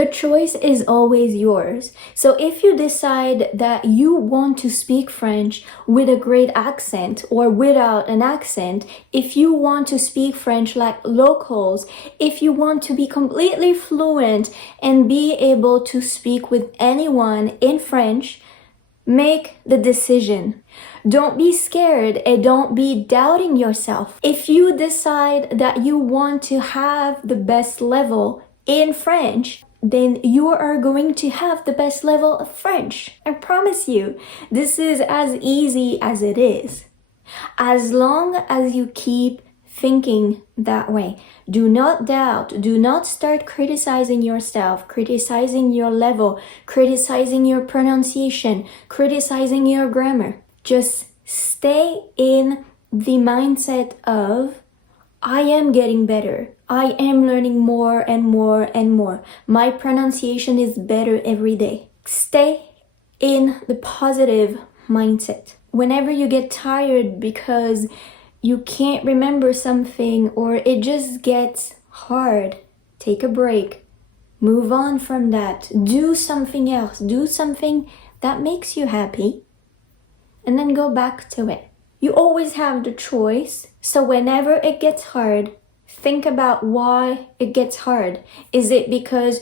The choice is always yours. So if you decide that you want to speak French with a great accent or without an accent, if you want to speak French like locals, if you want to be completely fluent and be able to speak with anyone in French, make the decision. Don't be scared and don't be doubting yourself. If you decide that you want to have the best level in French, then you are going to have the best level of French. I promise you, this is as easy as it is. As long as you keep thinking that way. Do not doubt. Do not start criticizing yourself, criticizing your level, criticizing your pronunciation, criticizing your grammar. Just stay in the mindset of, I am getting better. I am learning more and more and more. My pronunciation is better every day. Stay in the positive mindset. Whenever you get tired because you can't remember something or it just gets hard, take a break. Move on from that. Do something else. Do something that makes you happy and then go back to it. You always have the choice. So whenever it gets hard, think about why it gets hard. Is it because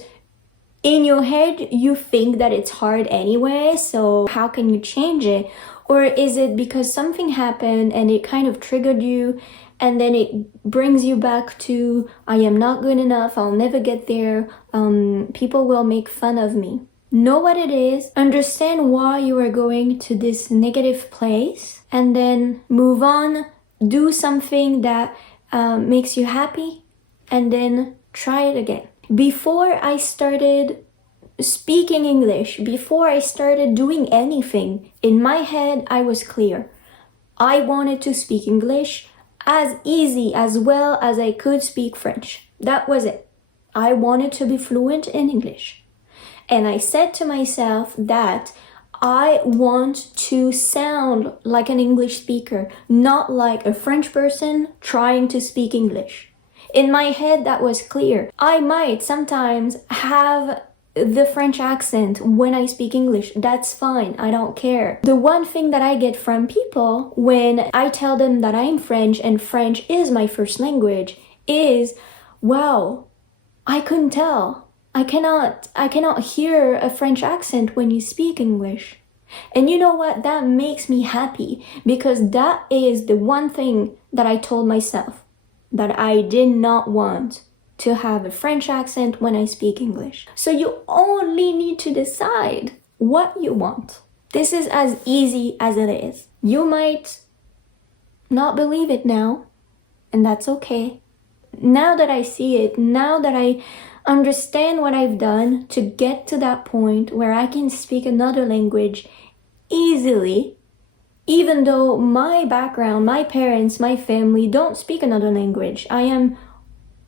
in your head you think that it's hard anyway, so how can you change it? Or is it because something happened and it kind of triggered you and then it brings you back to, I am not good enough, I'll never get there, people will make fun of me. Know what it is, understand why you are going to this negative place, and then move on, do something that makes you happy, and then try it again. Before I started speaking English, before I started doing anything, in my head I was clear. I wanted to speak English as easy as well as I could speak French. That was it. I wanted to be fluent in English. And I said to myself that I want to sound like an English speaker, not like a French person trying to speak English. In my head, that was clear. I might sometimes have the French accent when I speak English. That's fine. I don't care. The one thing that I get from people when I tell them that I'm French and French is my first language is, wow, I couldn't tell. I cannot hear a French accent when you speak English. And you know what? That makes me happy because that is the one thing that I told myself, that I did not want to have a French accent when I speak English. So you only need to decide what you want. This is as easy as it is. You might not believe it now, and that's okay. Now that I see it, now that I understand what I've done to get to that point where I can speak another language easily, even though my background, my parents, my family don't speak another language. I am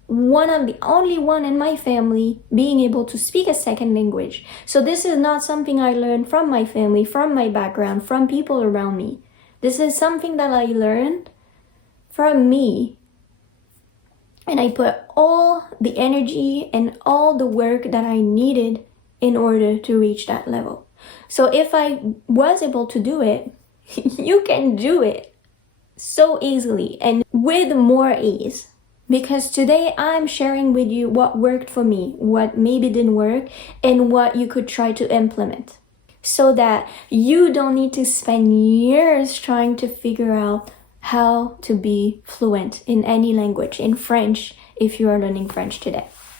one of the only one in my family being able to speak a second language. So this is not something I learned from my family, from my background, from people around me. This is something that I learned from me. And I put all the energy and all the work that I needed in order to reach that level. So if I was able to do it, you can do it so easily and with more ease. Because today I'm sharing with you what worked for me, what maybe didn't work, and what you could try to implement. So that you don't need to spend years trying to figure out how to be fluent in any language, in French, if you are learning French today.